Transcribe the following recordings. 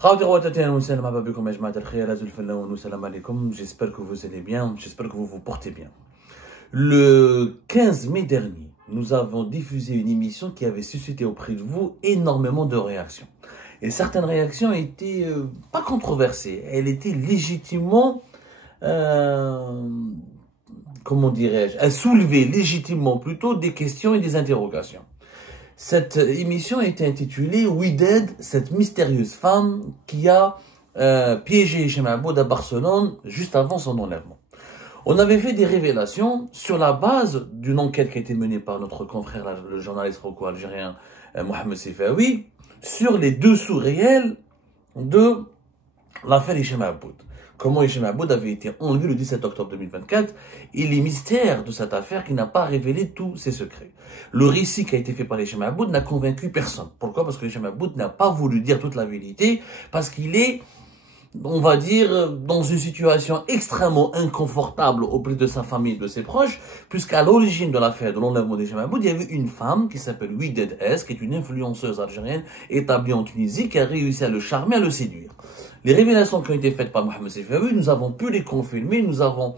J'espère que vous allez bien, j'espère que vous vous portez bien. Le 15 mai dernier, nous avons diffusé une émission qui avait suscité auprès de vous énormément de réactions. Et certaines réactions étaient pas controversées, elles étaient légitimement, comment dirais-je, elles soulevaient légitimement plutôt des questions et des interrogations. Cette émission était intitulée Wided, cette mystérieuse femme qui a piégé Hicham Aboud à Barcelone juste avant son enlèvement. On avait fait des révélations sur la base d'une enquête qui a été menée par notre confrère, le journaliste franco-algérien Mohamed Sefaoui, sur les dessous réels de l'affaire Hicham Aboud. Comment Hicham Aboud avait été enlevé le 17 octobre 2024 et les mystères de cette affaire qui n'a pas révélé tous ses secrets. Le récit qui a été fait par Hicham Aboud n'a convaincu personne. Pourquoi? Parce que Hicham Aboud n'a pas voulu dire toute la vérité, parce qu'il est, on va dire, dans une situation extrêmement inconfortable auprès de sa famille et de ses proches, puisqu'à l'origine de l'affaire de l'enlèvement d'Hicham Aboud, il y avait une femme qui s'appelle Wided S, qui est une influenceuse algérienne établie en Tunisie, qui a réussi à le charmer, à le séduire. Les révélations qui ont été faites par Mohamed Sefaoui, nous avons pu les confirmer, nous avons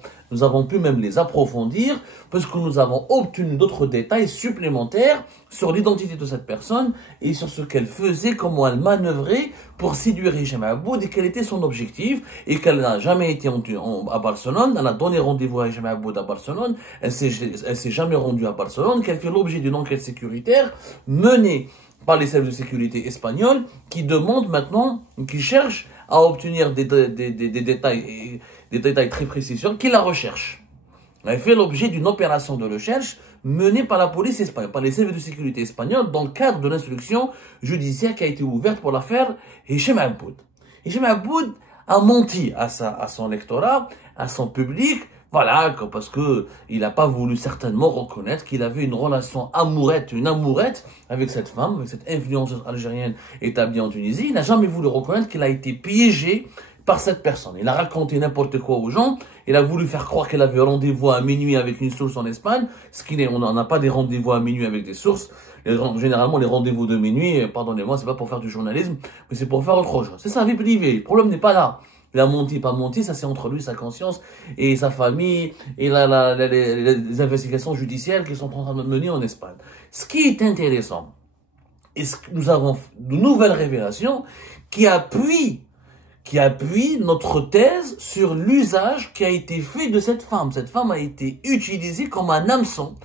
pu même les approfondir, parce que nous avons obtenu d'autres détails supplémentaires sur l'identité de cette personne et sur ce qu'elle faisait, comment elle manœuvrait pour séduire Hicham Aboud et quel était son objectif, et qu'elle n'a jamais été à Barcelone, elle a donné rendez-vous à Hicham Aboud à Barcelone, elle s'est jamais rendue à Barcelone, qu'elle fait l'objet d'une enquête sécuritaire menée par les services de sécurité espagnols qui demandent maintenant, qui cherchent à obtenir des détails très précis sur qui la recherche. Elle fait l'objet d'une opération de recherche menée par la police espagnole, par les services de sécurité espagnols dans le cadre de l'instruction judiciaire qui a été ouverte pour l'affaire Hicham Aboud. Hicham Aboud a menti à son lectorat, à son public, voilà, parce que il n'a pas voulu certainement reconnaître qu'il avait une relation une amourette avec cette femme, avec cette influenceuse algérienne établie en Tunisie. Il n'a jamais voulu reconnaître qu'il a été piégé par cette personne. Il a raconté n'importe quoi aux gens. Il a voulu faire croire qu'elle avait rendez-vous à minuit avec une source en Espagne. On n'en a pas des rendez-vous à minuit avec des sources. Généralement, les rendez-vous de minuit, pardonnez-moi, c'est pas pour faire du journalisme, mais c'est pour faire autre chose. C'est sa vie privée. Le problème n'est pas là. Il a menti, pas menti, ça c'est entre lui, sa conscience et sa famille et les investigations judiciaires qui sont en train de mener en Espagne. Ce qui est intéressant, et nous avons de nouvelles révélations qui appuient notre thèse sur l'usage qui a été fait de cette femme. Cette femme a été utilisée comme un hameçon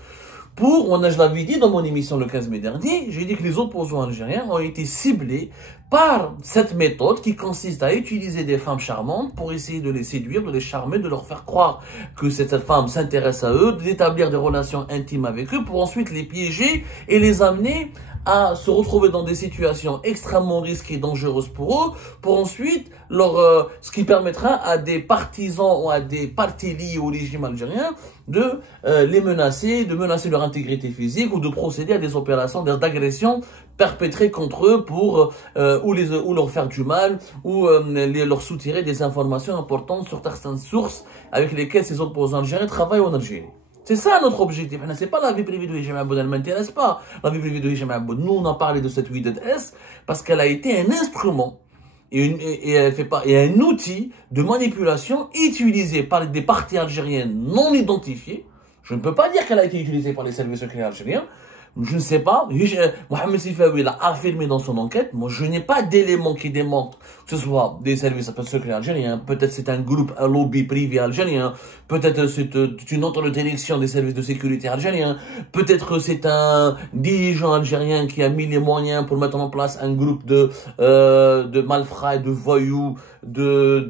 je l'avais dit dans mon émission le 15 mai dernier, j'ai dit que les opposants algériens ont été ciblés par cette méthode qui consiste à utiliser des femmes charmantes pour essayer de les séduire, de les charmer, de leur faire croire que cette femme s'intéresse à eux, d'établir des relations intimes avec eux pour ensuite les piéger et les amener à se retrouver dans des situations extrêmement risquées et dangereuses pour eux, pour ensuite ce qui permettra à des partisans ou à des partis liés au régime algérien de les menacer, de menacer leur intégrité physique ou de procéder à des opérations d'agression perpétrées contre eux pour ou leur faire du mal ou leur soutirer des informations importantes sur certaines sources avec lesquelles ces opposants algériens travaillent en Algérie. C'est ça notre objectif. C'est pas la vie privée de Hicham Aboud, elle ne m'intéresse pas. La vie privée de Hicham Aboud. Nous, on a parlé de cette Wided S parce qu'elle a été un instrument et un outil de manipulation utilisé par des partis algériens non identifiés. Je ne peux pas dire qu'elle a été utilisée par les services secrets algériens. Je ne sais pas. Mohamed Sefaoui l'a affirmé dans son enquête. Moi, je n'ai pas d'éléments qui démontrent que ce soit des services secrets algériens. Peut-être c'est un groupe, un lobby privé algérien. Peut-être c'est une autre direction des services de sécurité algériens. Peut-être c'est un dirigeant algérien qui a mis les moyens pour mettre en place un groupe de malfrats, de voyous, de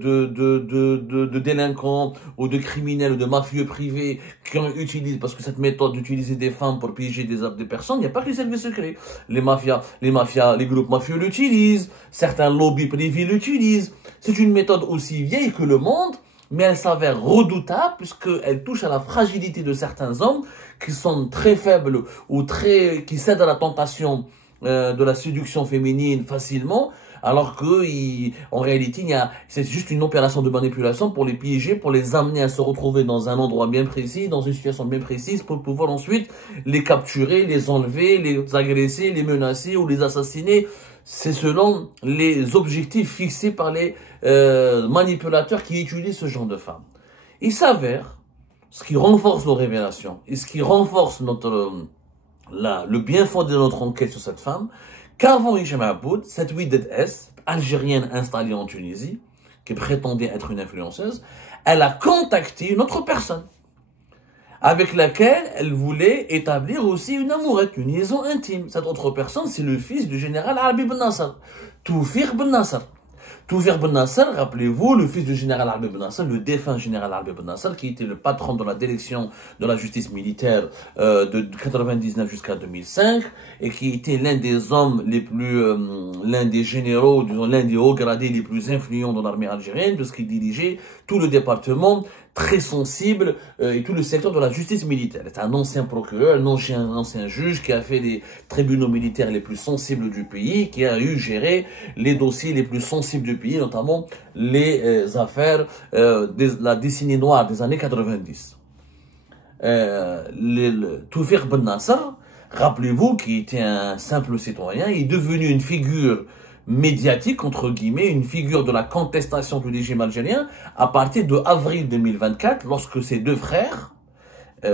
délinquants ou de criminels ou de mafieux privés qui ont utilisé, parce que cette méthode d'utiliser des femmes pour piéger des personnes, il n'y a pas que les services secrets. Les groupes mafieux l'utilisent, certains lobbies privés l'utilisent. C'est une méthode aussi vieille que le monde, mais elle s'avère redoutable puisqu'elle touche à la fragilité de certains hommes qui sont très faibles ou qui cèdent à la tentation de la séduction féminine facilement, alors que en réalité c'est juste une opération de manipulation pour les piéger, pour les amener à se retrouver dans un endroit bien précis, dans une situation bien précise, pour pouvoir ensuite les capturer, les enlever, les agresser, les menacer ou les assassiner c'est selon les objectifs fixés par les manipulateurs qui utilisent ce genre de femmes. Il s'avère, ce qui renforce nos révélations et ce qui renforce le bien fondé de notre enquête sur cette femme, qu'avant Hicham Aboud, cette Widet S, algérienne installée en Tunisie, qui prétendait être une influenceuse, elle a contacté une autre personne, avec laquelle elle voulait établir aussi une amourette, une liaison intime. Cette autre personne, c'est le fils du général Arabi Ben Nasser, Toufir Ben Nasser. Toufir Ben Nasser, rappelez-vous, le fils du général Arabi Ben Nasser, le défunt général Arabi Ben Nasser, qui était le patron de la direction de la justice militaire de 99 jusqu'à 2005, et qui était l'un des hommes les plus, l'un des généraux, disons, l'un des hauts gradés les plus influents dans l'armée algérienne, puisqu'il dirigeait tout le département très sensible et tout le secteur de la justice militaire. C'est un ancien procureur, un ancien juge qui a fait les tribunaux militaires les plus sensibles du pays, qui a eu géré les dossiers les plus sensibles du pays, notamment les affaires de la décennie noire des années 90. Toufir Ben Nasser, rappelez-vous, qui était un simple citoyen, est devenu une figure médiatique, entre guillemets, une figure de la contestation du régime algérien à partir de avril 2024, lorsque ses deux frères,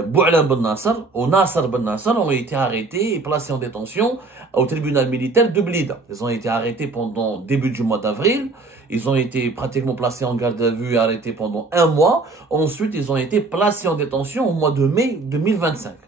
Bou'alan Ben Nasser ou Nasser Ben Nasser, ont été arrêtés et placés en détention au tribunal militaire de Blida. Ils ont été arrêtés pendant début du mois d'avril. Ils ont été pratiquement placés en garde à vue et arrêtés pendant un mois. Ensuite, ils ont été placés en détention au mois de mai 2024.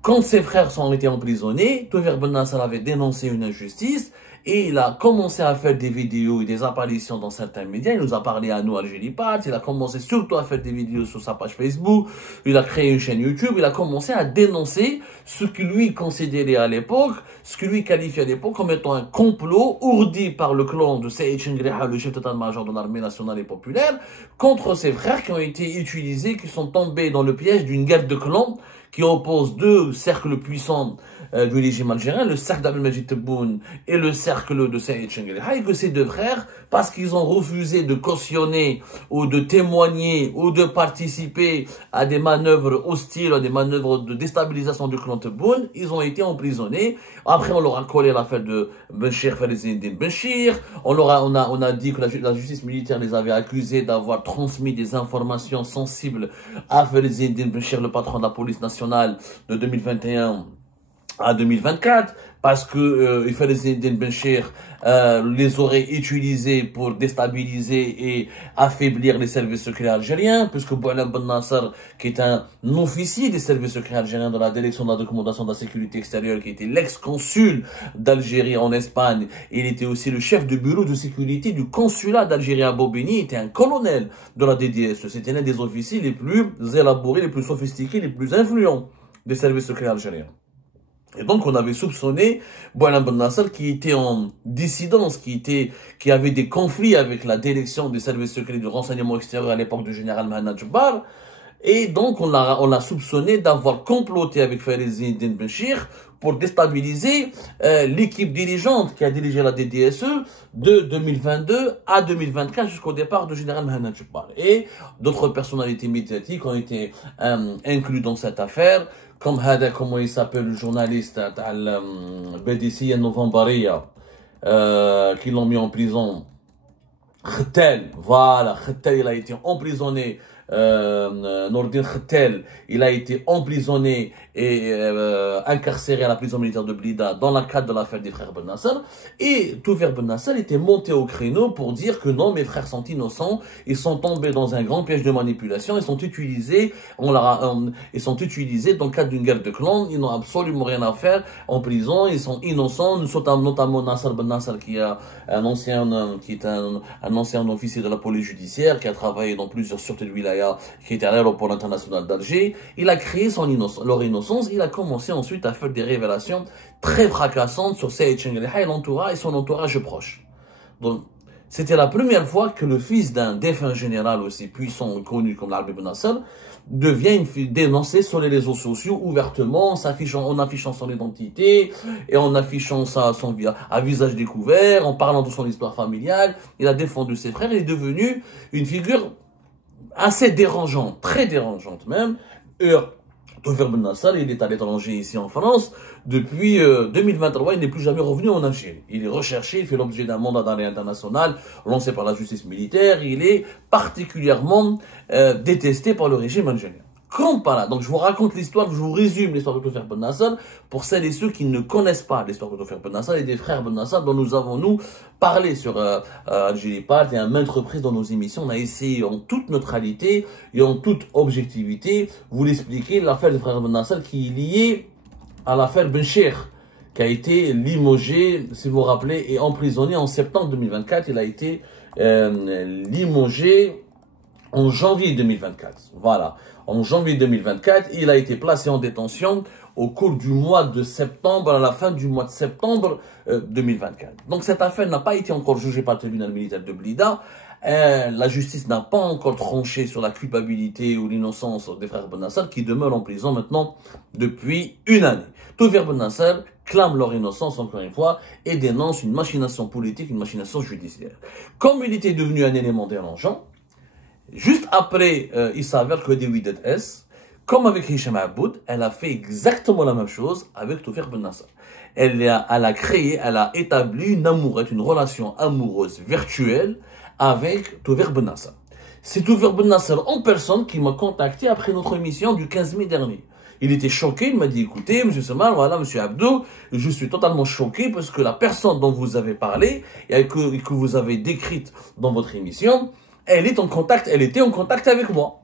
Quand ses frères ont été emprisonnés, Toufir Ben Nasser avait dénoncé une injustice et il a commencé à faire des vidéos et des apparitions dans certains médias. Il nous a parlé à nous, Algérie Part. Il a commencé surtout à faire des vidéos sur sa page Facebook. Il a créé une chaîne YouTube. Il a commencé à dénoncer ce que lui considérait à l'époque, ce que lui qualifiait à l'époque comme étant un complot ourdi par le clan de Saïd Chengriha, le chef d'état-major de l'armée nationale et populaire, contre ses frères qui ont été utilisés, qui sont tombés dans le piège d'une guerre de clans qui oppose deux cercles puissants du régime algérien, le cercle d'Abdelmajid Tebboune et le cercle de Saïd Chengriha, et que ces deux frères, parce qu'ils ont refusé de cautionner ou de témoigner ou de participer à des manœuvres hostiles, à des manœuvres de déstabilisation du clan Tebboune, ils ont été emprisonnés. Après, on leur a collé l'affaire de Benchir, Farizeddine Benchir. On a dit que la justice militaire les avait accusés d'avoir transmis des informations sensibles à Farizeddine Benchir, le patron de la police nationale de 2021 à 2024, parce que Farizeddine Benchir les aurait utilisés pour déstabiliser et affaiblir les services secrets algériens, puisque Bou'alan Ben Nasser, qui est un officier des services secrets algériens de la direction de la documentation de la sécurité extérieure, qui était l'ex-consul d'Algérie en Espagne, il était aussi le chef de bureau de sécurité du consulat d'Algérie à Bobigny, était un colonel de la DDSE. C'était l'un des officiers les plus élaborés, les plus sophistiqués, les plus influents des services secrets algériens. Et donc, on avait soupçonné Bou'alan Ben Nasser qui était en dissidence, qui avait des conflits avec la direction des services secrets du renseignement extérieur à l'époque du général Mahanna Djebbar. Et donc, on l'a soupçonné d'avoir comploté avec Farizeddine Benchir pour déstabiliser l'équipe dirigeante qui a dirigé la DDSE de 2022 à 2024 jusqu'au départ du général Mahanna Djebbar. Et d'autres personnalités médiatiques ont été inclus dans cette affaire, comme comment il s'appelle, le journaliste BDC Novembaria, qui l'ont mis en prison. Khettel, voilà, Khettel, il a été emprisonné. Nordin Khettel, il a été emprisonné et incarcéré à la prison militaire de Blida dans le cadre de l'affaire des frères Ben Nasser. Et Toufir Ben Nasser était monté au créneau pour dire que non, mes frères sont innocents, ils sont tombés dans un grand piège de manipulation, ils sont utilisés, ils sont utilisés dans le cadre d'une guerre de clans, ils n'ont absolument rien à faire en prison, ils sont innocents, notamment Nasser Ben Nasser qui est un ancien officier de la police judiciaire, qui a travaillé dans plusieurs sûretés de wilaya, qui était à l'aéroport international d'Alger. Il a créé leur innocence. Il a commencé ensuite à faire des révélations très fracassantes sur Saïd Chengriha et son entourage proche. Donc, c'était la première fois que le fils d'un défunt général aussi puissant et connu comme l'Arabi Ben Nasser devient dénoncé sur les réseaux sociaux ouvertement, en affichant son identité et en affichant à visage découvert, en parlant de son histoire familiale. Il a défendu ses frères. Il est devenu une figure assez dérangeante, très dérangeante même. Toufer Ben Nasser, il est à l'étranger ici en France. Depuis 2023, il n'est plus jamais revenu en Algérie. Il est recherché, il fait l'objet d'un mandat d'arrêt international lancé par la justice militaire. Il est particulièrement détesté par le régime algérien. Comme par là. Donc je vous raconte l'histoire, je vous résume l'histoire de Toufer Ben Nasser pour celles et ceux qui ne connaissent pas l'histoire de Toufer Ben Nasser et des frères Ben Nasser dont nous avons parlé sur Algérie Part et à maintes reprises dans nos émissions. On a essayé en toute neutralité et en toute objectivité vous l'expliquer, l'affaire des frères Ben Nasser qui est liée à l'affaire Ben Cheikh, qui a été limogé, si vous vous rappelez, et emprisonné en septembre 2024. Il a été limogé en janvier 2024. Voilà. En janvier 2024, il a été placé en détention au cours du mois de septembre, à la fin du mois de septembre 2024. Donc cette affaire n'a pas été encore jugée par le tribunal militaire de Blida. La justice n'a pas encore tranché sur la culpabilité ou l'innocence des frères Ben Nasser qui demeurent en prison maintenant depuis une année. Toufer Ben Nasser clame leur innocence encore une fois et dénonce une machination politique, une machination judiciaire. Comme il était devenu un élément dérangeant, juste après, il s'avère que Wydad S, comme avec Hicham Aboud, elle a fait exactement la même chose avec Toufer Ben Nasser. Elle a établi une amourette, une relation amoureuse virtuelle avec Toufer Ben Nasser. C'est Toufer Ben Nasser en personne qui m'a contacté après notre émission du 15 mai dernier. Il était choqué, il m'a dit, écoutez, monsieur Samar, voilà, monsieur Abdou, je suis totalement choqué parce que la personne dont vous avez parlé et que vous avez décrite dans votre émission, elle était en contact avec moi.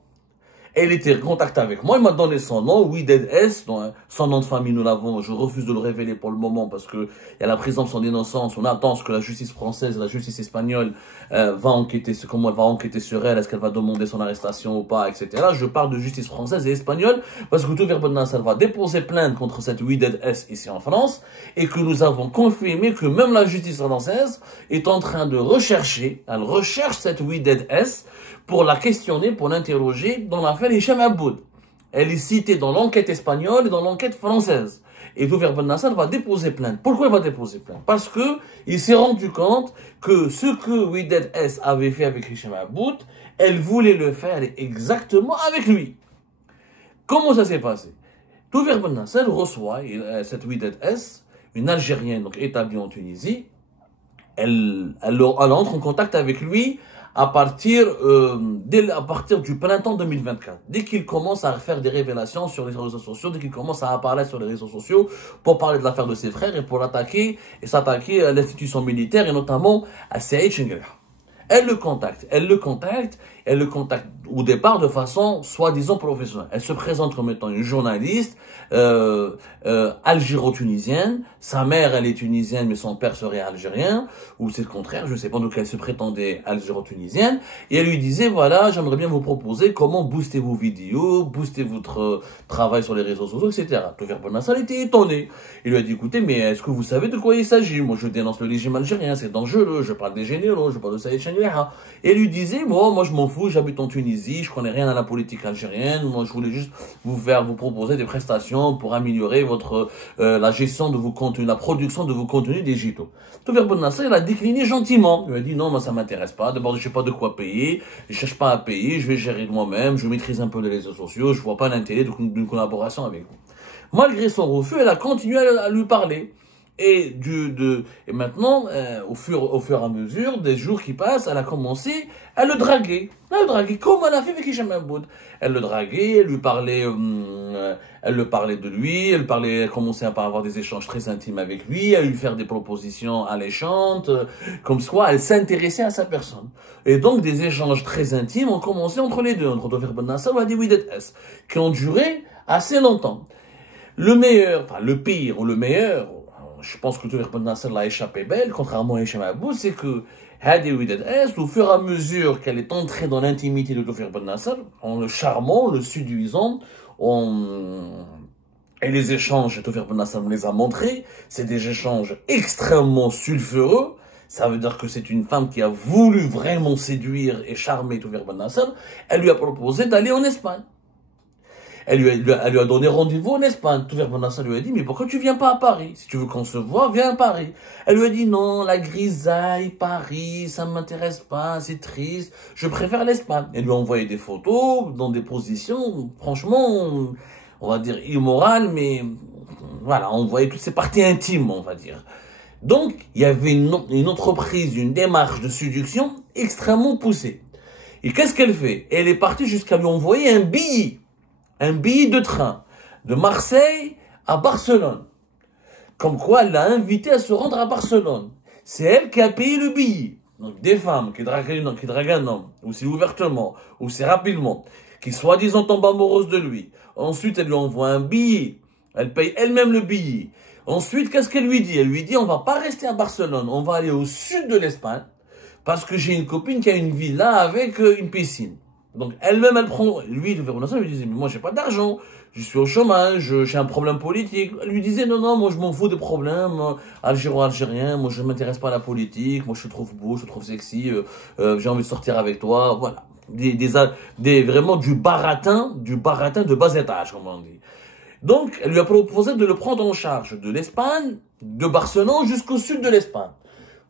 Elle était en contact avec moi, il m'a donné son nom, Wydad S, son nom de famille, nous l'avons, je refuse de le révéler pour le moment parce que il y a la présomption d'innocence, on attend ce que la justice française, la justice espagnole va enquêter, comment elle va enquêter sur elle, est-ce qu'elle va demander son arrestation ou pas, etc. Je parle de justice française et espagnole parce que Toufer Ben Nasser va déposer plainte contre cette Wydad S ici en France et que nous avons confirmé que même la justice française est en train de rechercher, elle recherche cette Wydad S pour la questionner, pour l'interroger dans l'affaire Hicham Aboud. Elle est citée dans l'enquête espagnole et dans l'enquête française. Et Toufer Ben Nasser va déposer plainte. Pourquoi il va déposer plainte? Parce que il s'est rendu compte que ce que Wydad S avait fait avec Hicham Aboud, elle voulait le faire exactement avec lui. Comment ça s'est passé? Toufer Ben Nasser reçoit cette Wydad S, une Algérienne donc établie en Tunisie. Elle entre en contact avec lui à partir du printemps 2024. Dès qu'il commence à faire des révélations sur les réseaux sociaux, dès qu'il commence à apparaître sur les réseaux sociaux pour parler de l'affaire de ses frères et pour s'attaquer à l'institution militaire et notamment à Saïd Chenguer. Elle le contacte au départ de façon soi-disant professionnelle. Elle se présente comme étant une journaliste algéro-tunisienne. Sa mère, elle est tunisienne, mais son père serait algérien, ou c'est le contraire, je ne sais pas, donc elle se prétendait algéro-tunisienne. Et elle lui disait, voilà, j'aimerais bien vous proposer comment booster vos vidéos, booster votre travail sur les réseaux sociaux, etc. Toufer Ben Nasser était étonné. Il lui a dit, écoutez, mais est-ce que vous savez de quoi il s'agit? Moi, je dénonce le régime algérien, c'est dangereux, je parle des généraux, je parle de Saïd Chengueha. Et elle lui disait, moi je m'en fous, j'habite en Tunisie, je connais rien à la politique algérienne, moi je voulais juste vous proposer des prestations pour améliorer la gestion de vos contenus, la production de vos contenus digitaux. Toufer Ben Nasser, il a décliné gentiment. Il a dit non, moi ça m'intéresse pas, d'abord je sais pas de quoi payer, je cherche pas à payer, je vais gérer moi-même, je maîtrise un peu les réseaux sociaux, je vois pas l'intérêt d'une collaboration avec vous. Malgré son refus, elle a continué à lui parler. Et maintenant, au fur et à mesure des jours qui passent, elle a commencé à le draguer. Comme elle a fait avec Hicham Aboud. Elle le draguait, elle le parlait de lui, elle commençait à avoir des échanges très intimes avec lui, à lui faire des propositions alléchantes, comme quoi elle s'intéressait à sa personne. Et donc des échanges très intimes ont commencé entre les deux, entre Toufer Ben Nasser et Wydad S, qui ont duré assez longtemps. Le pire ou le meilleur, je pense que Toufer Ben Nasser l'a échappé belle, contrairement à Hicham Aboud, c'est que Hadi Wydad S, au fur et à mesure qu'elle est entrée dans l'intimité de Toufer Ben Nasser, en le charmant, en le séduisant, et les échanges, Toufer Ben Nasser me les a montrés, c'est des échanges extrêmement sulfureux. Ça veut dire que c'est une femme qui a voulu vraiment séduire et charmer Toufer Ben Nasser. Elle lui a proposé d'aller en Espagne. Elle lui a donné rendez-vous en Espagne. Toufer Ben Nasser lui a dit, mais pourquoi tu viens pas à Paris? Si tu veux qu'on se voit, viens à Paris. Elle lui a dit, non, la grisaille, Paris, ça ne m'intéresse pas, c'est triste, je préfère l'Espagne. Elle lui a envoyé des photos dans des positions, franchement, on va dire, immorale, mais voilà, on voyait toutes ses parties intimes, on va dire. Donc, il y avait une entreprise, une démarche de séduction extrêmement poussée. Et qu'est-ce qu'elle fait? Elle est partie jusqu'à lui envoyer un billet de train, de Marseille à Barcelone. Comme quoi, elle l'a invité à se rendre à Barcelone. C'est elle qui a payé le billet. Donc, des femmes qui draguent un homme, ou c'est ouvertement, ou c'est rapidement, qui soi-disant tombent amoureuses de lui. Ensuite, elle lui envoie un billet. Elle paye elle-même le billet. Ensuite, qu'est-ce qu'elle lui dit? Elle lui dit, on va pas rester à Barcelone, on va aller au sud de l'Espagne, parce que j'ai une copine qui a une villa avec une piscine. Donc, elle-même, elle prend, lui, il lui disait, mais moi, j'ai pas d'argent, je suis au chômage, j'ai un problème politique. Elle lui disait, non, non, moi, je m'en fous des problèmes algéro-algériens, moi, je m'intéresse pas à la politique, moi, je te trouve beau, je te trouve sexy, j'ai envie de sortir avec toi, voilà. Vraiment du baratin de bas étage, comme on dit. Donc, elle lui a proposé de le prendre en charge de l'Espagne, de Barcelone jusqu'au sud de l'Espagne.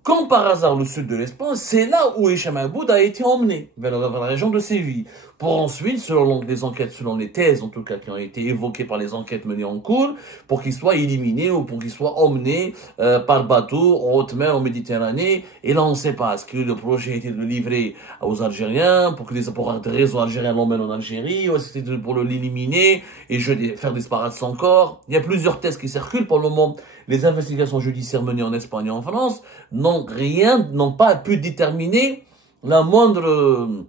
Comme par hasard, le sud de l'Espagne, c'est là où Hicham Aboud a été emmené, vers la région de Séville, pour ensuite, selon les enquêtes, selon les thèses en tout cas qui ont été évoquées par les enquêtes menées en cours, pour qu'il soit éliminé ou pour qu'il soit emmené par bateau en haute mer en Méditerranée. Et là, on ne sait pas, est-ce que le projet était de le livrer aux Algériens, pour des raisons algériennes l'emmènent en Algérie, ou est-ce que c'était pour l'éliminer et faire disparaître son corps? Il y a plusieurs thèses qui circulent pour le moment. Les investigations judiciaires menées en Espagne et en France n'ont pas pu déterminer la moindre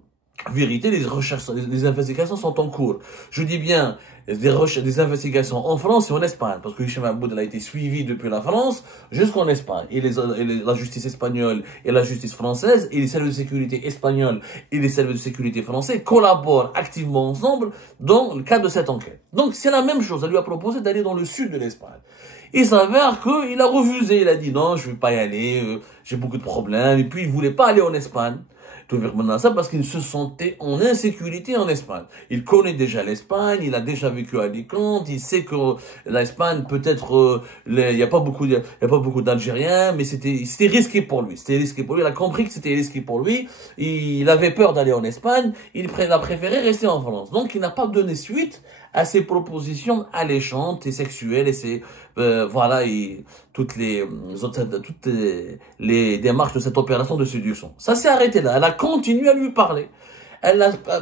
vérité. Les investigations sont en cours. Je dis bien des investigations en France et en Espagne, parce que Hicham Aboud a été suivi depuis la France jusqu'en Espagne. Et la justice espagnole et la justice française et les services de sécurité espagnols et les services de sécurité français collaborent activement ensemble dans le cadre de cette enquête. Donc c'est la même chose. Elle lui a proposé d'aller dans le sud de l'Espagne. Il s'avère qu'il a refusé. Il a dit non, je ne vais pas y aller, j'ai beaucoup de problèmes. Et puis il ne voulait pas aller en Espagne. Tout vers ça parce qu'il se sentait en insécurité en Espagne. Il connaît déjà l'Espagne, il a déjà vécu à Alicante, il sait que l'Espagne peut-être il y a pas beaucoup d'Algériens, mais c'était risqué pour lui. C'était risqué pour lui. Il a compris que c'était risqué pour lui. Il avait peur d'aller en Espagne. Il a préféré rester en France. Donc il n'a pas donné suite à ses propositions alléchantes et sexuelles et toutes les démarches de cette opération de séduction. Ça s'est arrêté là. Elle a continué à lui parler.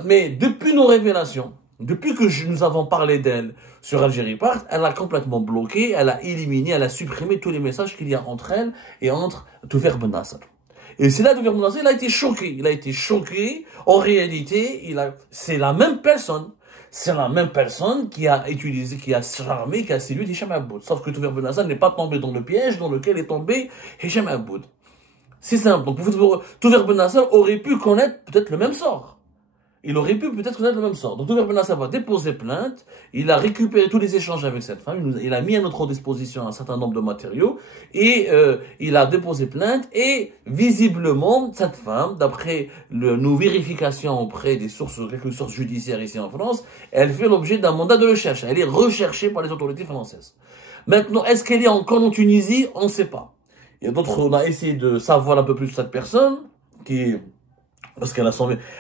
Mais depuis nos révélations, depuis que nous avons parlé d'elle sur Algérie Part, elle a complètement bloqué, elle a éliminé, elle a supprimé tous les messages qu'il y a entre elle et entre Toufer Ben Nasser. Et c'est là que Toufer Ben Nasser, il a été choqué. Il a été choqué. En réalité, c'est la même personne. C'est la même personne qui a charmé, qui a séduit Hicham Aboud. Sauf que Toufer Ben Nasser n'est pas tombé dans le piège dans lequel est tombé Hicham Aboud. C'est simple. Donc, Toufer Ben Nasser aurait pu connaître peut-être le même sort. Il aurait pu peut-être connaître le même sort. Donc, Toufer Ben Nasser va déposer plainte. Il a récupéré tous les échanges avec cette femme. Il a mis à notre disposition un certain nombre de matériaux. Et il a déposé plainte. Et visiblement, cette femme, d'après nos vérifications auprès des quelques sources judiciaires ici en France, elle fait l'objet d'un mandat de recherche. Elle est recherchée par les autorités françaises. Maintenant, est-ce qu'elle est encore en Tunisie? On ne sait pas. Il y a d'autres, on a essayé de savoir un peu plus de cette personne parce qu'elle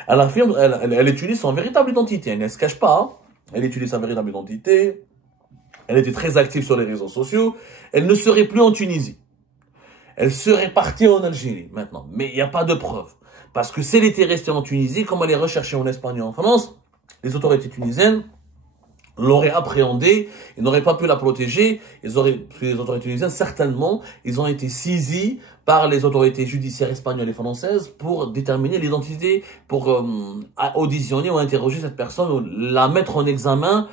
elle utilise son véritable identité. Elle ne se cache pas. Hein. Elle utilise sa véritable identité. Elle était très active sur les réseaux sociaux. Elle ne serait plus en Tunisie. Elle serait partie en Algérie maintenant. Mais il n'y a pas de preuve. Parce que si elle était restée en Tunisie, comme elle est recherchée en Espagne et en France, les autorités tunisiennes l'auraient appréhendée, ils n'auraient pas pu la protéger, les autorités tunisiennes, certainement, ils ont été saisis par les autorités judiciaires espagnoles et françaises pour déterminer l'identité, pour auditionner ou interroger cette personne, ou la mettre en examen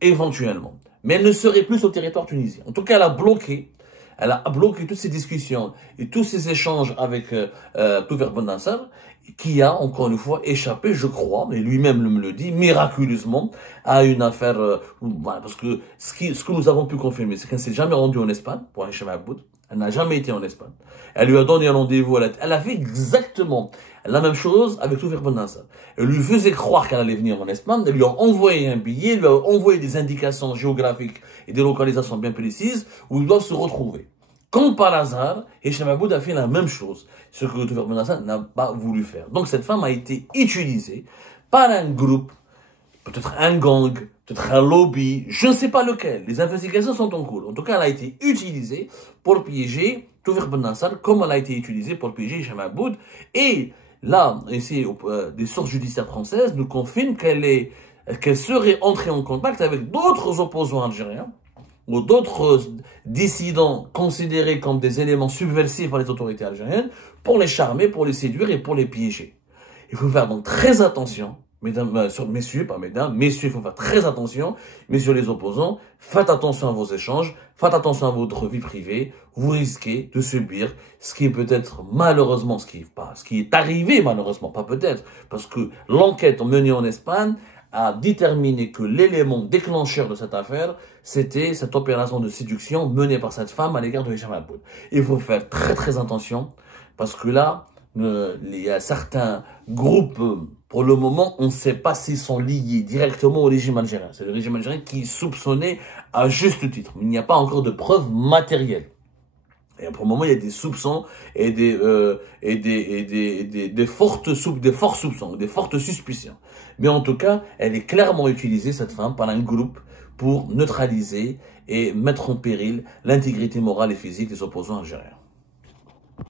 éventuellement. Mais elle ne serait plus sur le territoire tunisien. En tout cas, elle a bloqué toutes ces discussions et tous ces échanges avec Toufer Ben Nasser, qui a, encore une fois, échappé, je crois, et lui-même me le dit, miraculeusement, à une affaire, voilà, parce que ce que nous avons pu confirmer, c'est qu'elle ne s'est jamais rendue en Espagne, pour Hicham Aboud. Elle n'a jamais été en Espagne. Elle lui a donné un rendez-vous, elle a fait exactement la même chose avec Toufer Ben Nasser. Elle lui faisait croire qu'elle allait venir en Espagne, elle lui a envoyé un billet, elle lui a envoyé des indications géographiques et des localisations bien précises où ils doivent se retrouver. Comme par hasard, Hicham Aboud a fait la même chose, ce que Toufer Ben Nasser n'a pas voulu faire. Donc cette femme a été utilisée par un groupe peut-être un gang, peut-être un lobby, je ne sais pas lequel. Les investigations sont en cours. En tout cas, elle a été utilisée pour piéger Toufiq Ben Nassar, comme elle a été utilisée pour piéger Hicham Aboud. Et là, ici, des sources judiciaires françaises nous confirment qu'elle serait entrée en contact avec d'autres opposants algériens ou d'autres dissidents considérés comme des éléments subversifs par les autorités algériennes pour les charmer, pour les séduire et pour les piéger. Il faut faire donc très attention, mesdames, messieurs, pas mesdames, messieurs, il faut faire très attention, messieurs les opposants, faites attention à vos échanges, faites attention à votre vie privée, vous risquez de subir ce qui est peut-être malheureusement, ce qui est arrivé malheureusement, pas peut-être, parce que l'enquête menée en Espagne a déterminé que l'élément déclencheur de cette affaire, c'était cette opération de séduction menée par cette femme à l'égard de Hicham Aboud. Il faut faire très très attention, parce que là, il y a certains groupes, pour le moment, on ne sait pas s'ils sont liés directement au régime algérien. C'est le régime algérien qui est soupçonné à juste titre. Mais il n'y a pas encore de preuves matérielles. Et pour le moment, il y a des soupçons et des forts soupçons, des fortes suspicions. Mais en tout cas, elle est clairement utilisée, cette femme, par un groupe pour neutraliser et mettre en péril l'intégrité morale et physique des opposants algériens.